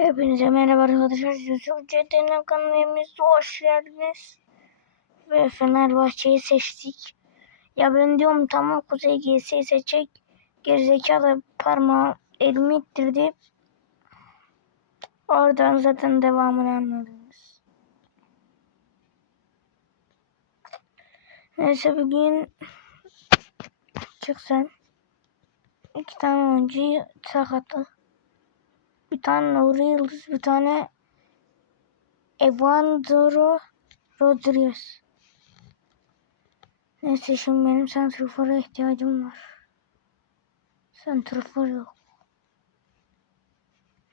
Hepinize merhaba arkadaşlar. Yusuf Cetin'in kanalımıza hoş geldiniz. Ve Fenerbahçe'yi seçtik. Ya ben diyorum tamam Kuzey GS'yi seçecek. Gerizekalı parmağı elimi ittirdi. Oradan zaten devamını anladınız. Neyse bugün çık sen. İki tane oyuncuyu sakatlı. Bir tane Nuri Yıldız, bir tane Evandro Rodriguez. Neyse şimdi benim santrifora ihtiyacım var. Santrifor yok.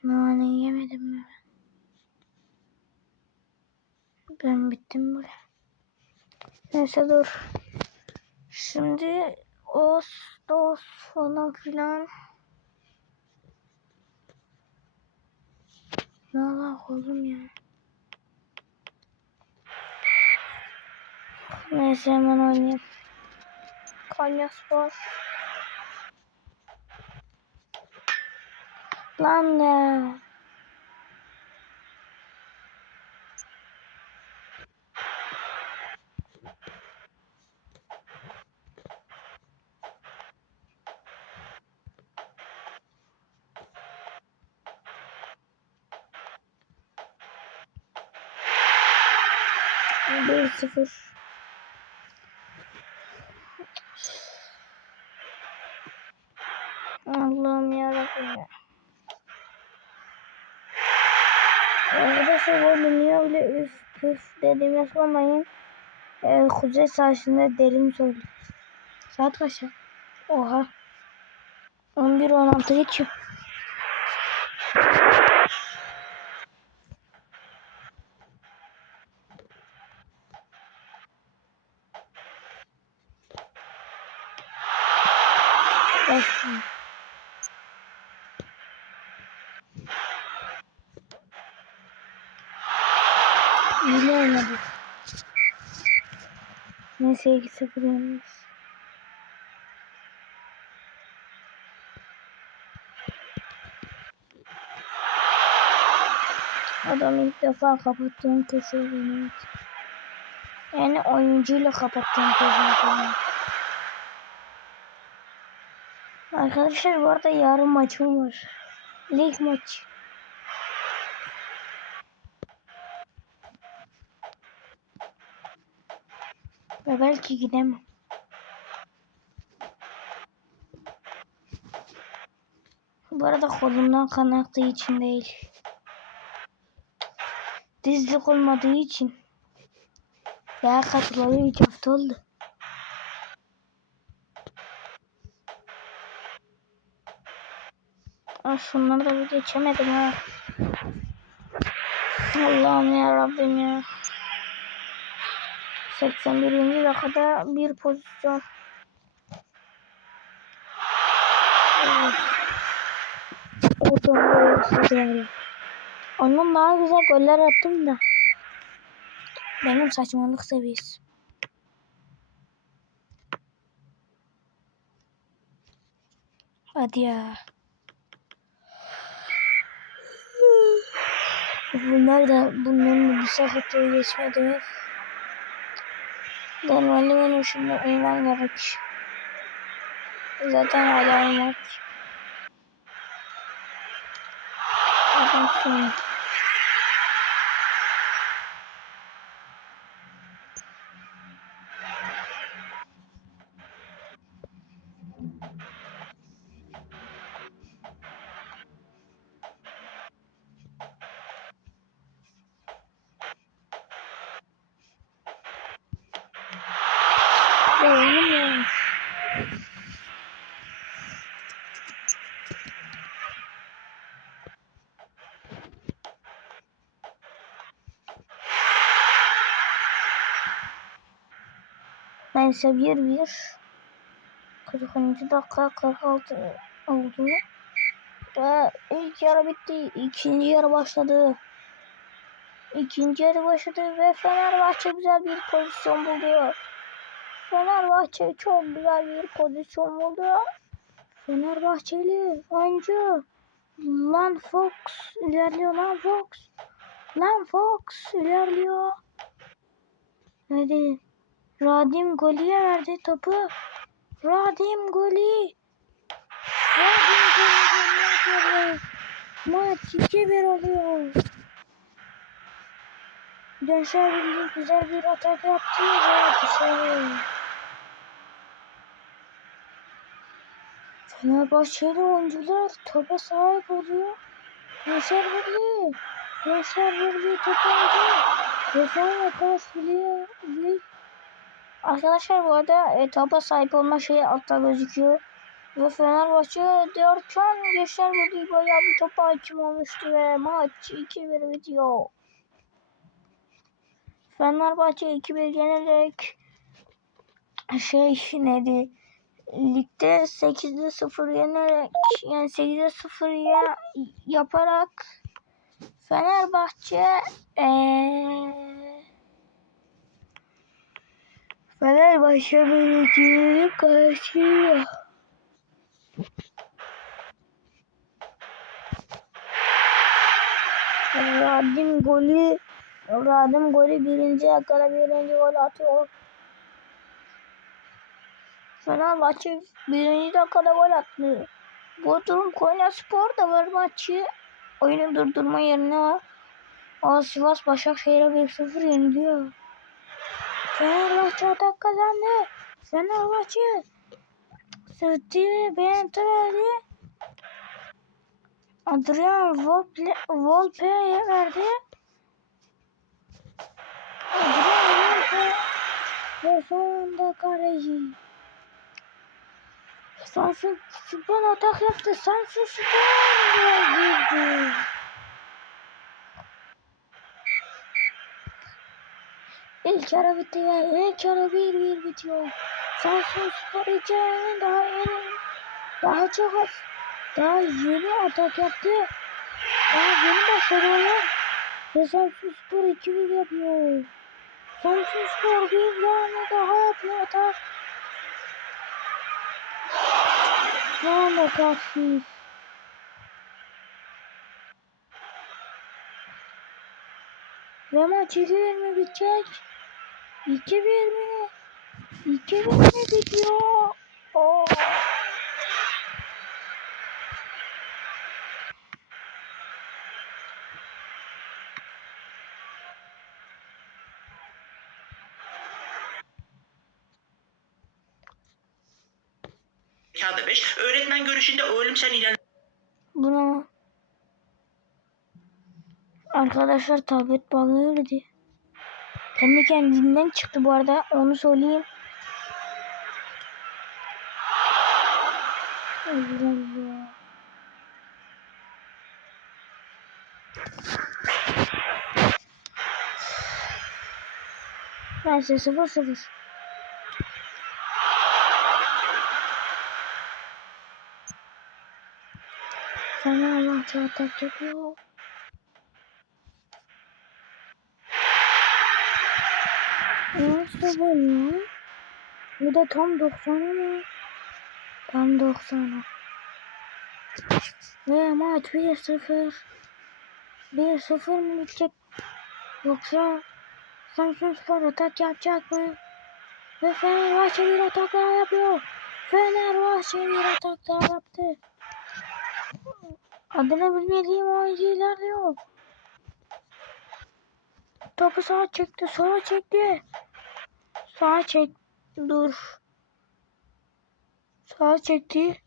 Nane yemedim mi ben? Ben bittim buraya. Neyse dur. Şimdi os, dos falan filan. Ne Allah oğlum ya. Neyse hemen oynayayım. Konya Spor. Lan ne? Bir sıfır. Allah'ım yarabbim ya. Arkadaşlar arada niye öyle üf püf dediğimi sormayın. Ee, kuzey sahasında derin söylüyor. Saat kaç ya? Oha. 11-16 geçiyor. Bak. İyi oynadı. Neyse 2-0 yeniriz. Adam ilk defa kapattığım köşeyi yenemedi. Yani oyuncuyla kapattığım köşeyi yenemedi. Arkadaşlar bu arada yarın maçım var. Lig maçı. Ve belki gidemem. Bu arada kolumdan kan aktığı için değil. Dizlik olmadığı için. Ya katılalı 3 hafta oldu. Ah şunları da bir geçemedim ha. Allah'ım ya Rabbim ya. 81. dakikada bir pozisyon. Ondan daha güzel goller attım da. Benim saçmalık seviyesi. Hadi ya. Bunlar da bunların bu sakatlığı geçmedi. Normalde benim şimdi uyumam gerek. Zaten hala uyumak. Adam şimdi. Oğlum ya. Neyse bir bir. 40. dakika 46 oldu. Ve ilk yarı bitti. İkinci yarı başladı. İkinci yarı başladı ve Fenerbahçe güzel bir pozisyon buldu. Fenerbahçe çok güzel bir pozisyon buldu. Fenerbahçeli oyuncu Lan Fox ilerliyor lan Fox. Lan Fox ilerliyor. Hadi. Radim Goli'ye verdi topu. Radim Goli. Radim Goli. Maç 2-1 oluyor. Gençler Birliği güzel bir atak yaptı ve dışarı. Fenerbahçeli oyuncular topa sahip oluyor. Gençler Birliği. Gençler Birliği topu aldı. Ve sonra pas. Arkadaşlar bu arada e, sahip olma şeyi altta gözüküyor. Ve Fenerbahçe diyorken Gençler Birliği bayağı bir topa hakim olmuştu ve maç 2-1 bitiyor. Fenerbahçe 2-1 yenerek şey neydi? Ligde 8'de 0 yenerek yani 8'de 0 ya, yaparak Fenerbahçe ee, Fenerbahçe Belediyesi karşıya. Radim golü Radim golü birinci dakikada birinci gol atıyor. Fenerbahçe birinci dakikada gol attı. Bu durum Konya Spor da var maçı. Oyunu durdurma yerine var. O Sivas Başakşehir'e 1-0 yeniliyor. Fenerbahçe atak kazandı. Fenerbahçe Sırtı beğenti verdi. Adrian Volpe, Volpe'ye verdi. Adrian Volpe ve sonunda kaleci. Samsun Spor atak yaptı. Samsun Spor girdi. İlk bitti ve ilk yarı 1-1 bitiyor. Samsun Spor yarının daha yeni, daha çok az, daha yeni atak yaptı. Daha yeni başladı. Ve Samsun Spor 2-1 yapıyor. Samsun Spor bir tane daha yapıyor atak. Ne anda kalksız. Ve maç 2-1 mi bitecek? 2-1 mi? 2-1 mi bitiyor? Oo. Kağıda 5. Öğretmen görüşünde ölümsel ilan Buna Arkadaşlar tablet bağlıyordu. Kendi kendinden çıktı bu arada onu söyleyeyim. Neyse sıfır sıfır. Fenerbahçe atak yapıyor. Nasıl böyle? Bir de tam 90 mı? Tam 90. Ve maç 1-0. 1-0 mı bitecek? Yoksa Samsun Spor atak yapacak mı? Ve Fenerbahçe bir atak daha yapıyor. Fenerbahçe bir atak daha yaptı. Adını bilmediğim oyuncu ilerliyor. Topu sağa çekti, sola çekti. Sağa çek, dur. Sağa çekti,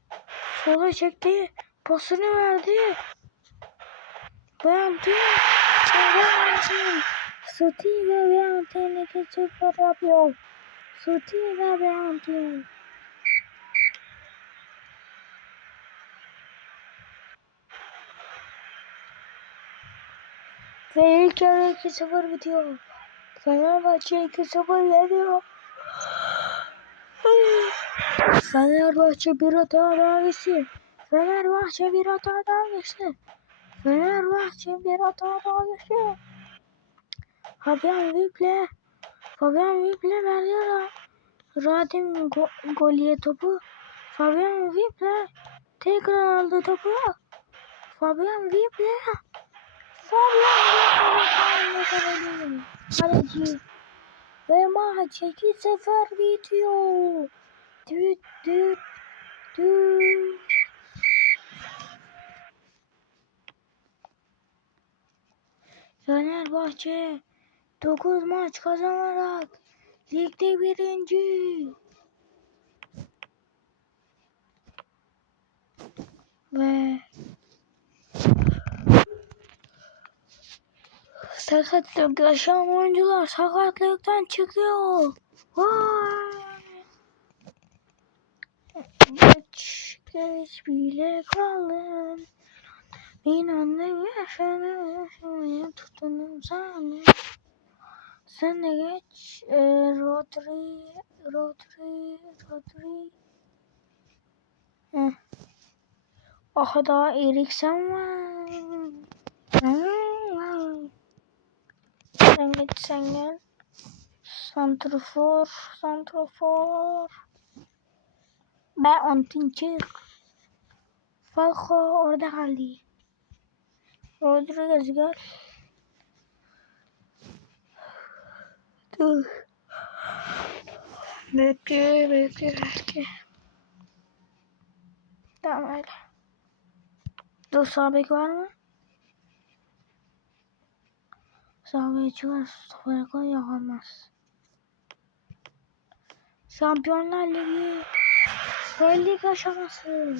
sola çekti. Pasını verdi. Beğendi. Beğendi. Suti ve Beğendi'nin iki sıfır yapıyor. Suti ve Beğendi. Ve ilk yarı 2-0 bitiyor. Fenerbahçe 2-0 yeniyor. Fenerbahçe bir hata daha geçti. Fenerbahçe bir hata daha geçti. Fenerbahçe bir hata daha. Fabian Wiple Fabian Wiple veriyor. Radim go golüye topu. Fabian Wiple tekrar aldı topu. Fabian Riple. Fabian Riple. Kaleci. Ve maç 2-0 bitiyor. Düt düt düt. Fenerbahçe 9 maç kazanarak ligde birinci. Ve sakatlık yaşayan oyuncular sakatlıktan çıkıyor. Vay! Geç, geç bile kaldın. İnandım yaşanır, yaşamaya tutunum sana. Sen de geç, e, Rodri, Rodri, Rodri. Heh. Aha daha Eriksen var. Hmm. Sen git sen gel. Santrafor, santrafor. Ben Antin çık. Falco orada kaldı. Rodriguez gel. Dur. Bekle, bekle, bekle. Tamam öyle. Dur sağ bek var mı? Sağ bek var. Sağ koy yakamaz. Şampiyonlar Ligi. Süper Lig aşaması.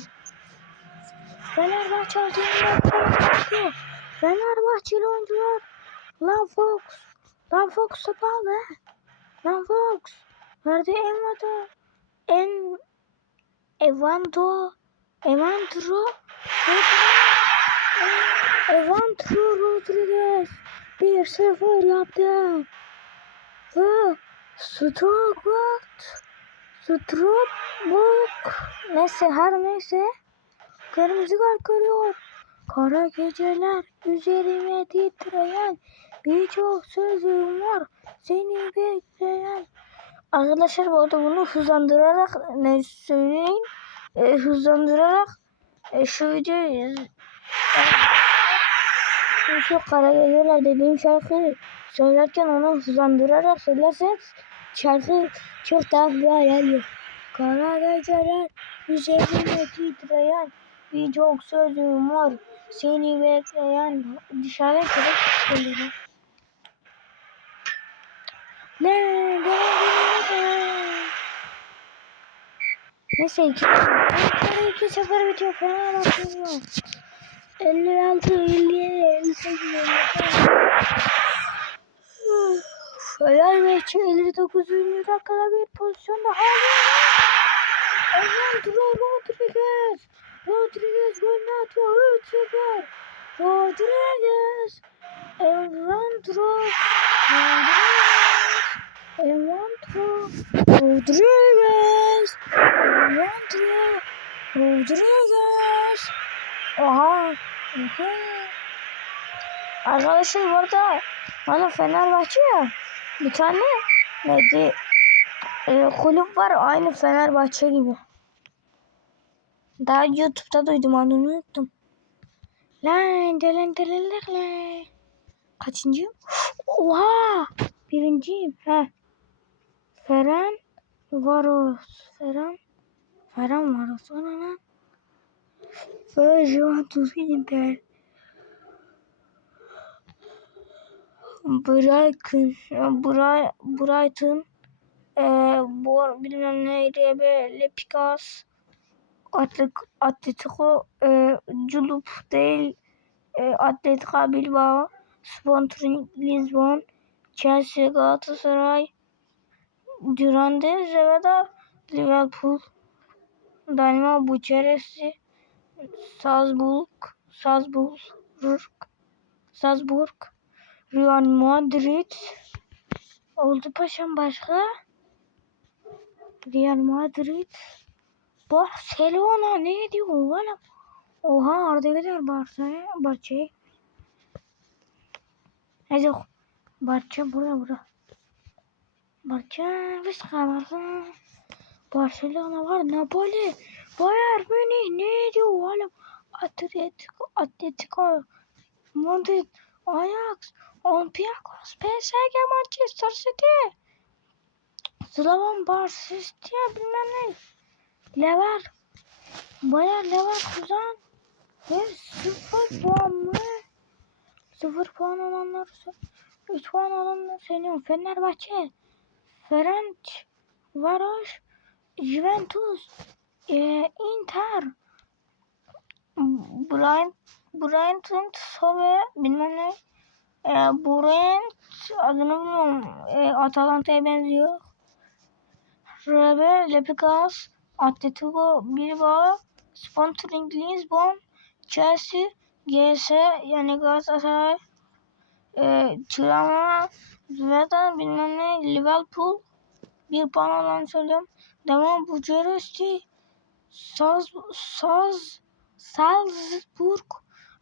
Fenerbahçe kalkıyor. Fenerbahçeli oyuncular. Lan Fox. Lan Fox topalı. Lan Fox. Nerede Emado? En Evando. Evandro. Evandro Rodriguez. 1-0 yaptı. Ve Strobot. Strobot. Neyse her neyse. Kırmızı kart görüyor. Kara geceler üzerime titreyen birçok sözüm var seni bekleyen. Arkadaşlar bu arada bunu hızlandırarak ne söyleyeyim? E, hızlandırarak e, şu videoyu şu, şu kara geceler dediğim şarkıyı söylerken onu hızlandırarak söylerseniz şarkı çok daha güzel geliyor. Kara geceler üzerime titreyen birçok sözüm var seni bekleyen dışarıdan kadar? Ne? Neyse iki. İki sefer bitiyor falan bakıyor. 56, 57, 58, 59. Fenerbahçe 59. dakikada bir pozisyonda hala. Alejandro Rodriguez. Rodriguez golünü atıyor 3-0. Rodriguez. Alejandro Rodriguez. Alejandro Rodriguez. Alejandro Rodriguez. Oha. Arkadaşlar bu arada bana Fenerbahçe ya bir tane neydi e, kulüp var aynı Fenerbahçe gibi. Daha YouTube'da duydum adını unuttum. Lan delen delen lan. Kaçıncıyım? Oha! Birinciyim. Ha. Ferhan Varos. Ferhan Ferhan Varos. O ne lan? Ve Juventus Inter. Brighton, Bray, Brighton, e, Bor, bilmem ne, RB, Lepikas, Atlet, Atletico, e, Culup değil, e, Atletico Bilbao, Sporting Lisbon, Chelsea, Galatasaray, Durandes ve de Liverpool, Dinamo Bucharest, Salzburg, Salzburg, Salzburg, Real Madrid oldu paşam başka. Real Madrid. Barcelona ne diyor oğlum? Oha Arda Güler Barcelona Barça. Hadi yok. Barça burada burada. Barça biz kalmasın. Barcelona var Napoli. Bayern Münih ne diyor oğlum? Atletico, Atletico Madrid, Ajax, Olympiakos, PSG, Manchester City, Slavan Barsistia bilmem ne. Lever, Bayer Leverkusen ve sıfır puanlı. Sıfır puan alanlar, üç puan alanlar seniyor. Fenerbahçe, Ferenc, Varoş, Juventus, e, Inter, Brian, Brighton, Sove, bilmem ne. E, Brent, adını bilmiyorum. E, Atalanta'ya benziyor. Rebe, Lepikas, Atletico Bilbao, Sporting Lisbon, Chelsea, GS yani Galatasaray, e, Tirana, Zvezda bilmem ne, Liverpool, bir puan alan söylüyorum. Devam Bucuresti, Saz, Saz, Salzburg,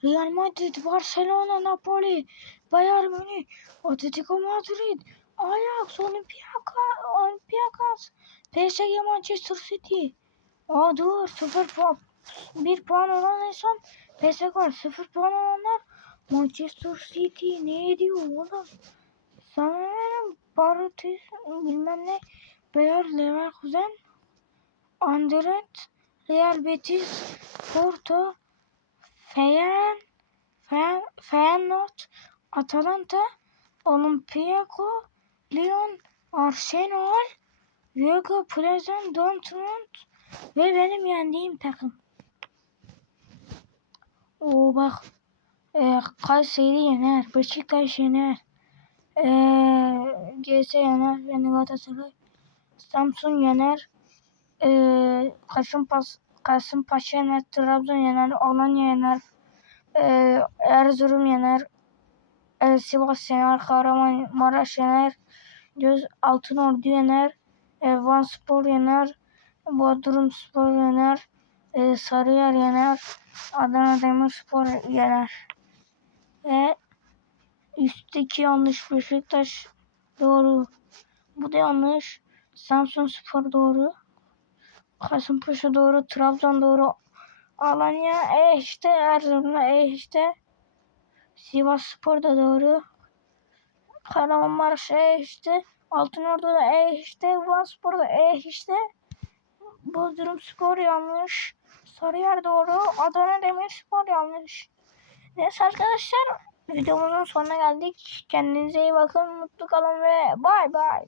Real Madrid, Barcelona, Napoli, Bayern Münih, Atletico Madrid, Ajax, Olympiakos, Olympiakos, PSG, Manchester City. Aa dur, 0 puan. 1 puan olan insan PSG var. 0 puan olanlar Manchester City. Ne diyor oğlum? Sanırım Barutis bilmem ne. Bayer Leverkusen, Anderlecht, Real Betis, Porto, Feyenoord, Fe- Feyenoord, Atalanta, Olympiako, Lyon, Arsenal, Yoga Pleasant, Dortmund ve benim yendiğim takım. Oo bak. E, Kayseri yener, Beşiktaş yener, e, GS yener, Galatasaray, Samsun yener, e, Kasımpas, Kasımpaşa yener, Trabzon yener, Alanya yener, e, Erzurum yener, e, Sivas yener, Kahramanmaraş yener, Göz Altınordu yener, e, Van Spor yener, Bodrum Spor yener, e, Sarıyer yener, Adana Demirspor yener. Ve üstteki yanlış Beşiktaş doğru. Bu da yanlış. Samsun Spor doğru. Kasımpaşa doğru. Trabzon doğru. Alanya e işte Erzurum'da e işte. Sivas Spor da doğru. Kahramanmaraş e işte. Altınordu'da e işte. Van Spor'da e işte. Bodrum Spor yanlış. Sarıyer doğru. Adana Demirspor yanlış. Neyse arkadaşlar videomuzun sonuna geldik. Kendinize iyi bakın. Mutlu kalın ve bay bay.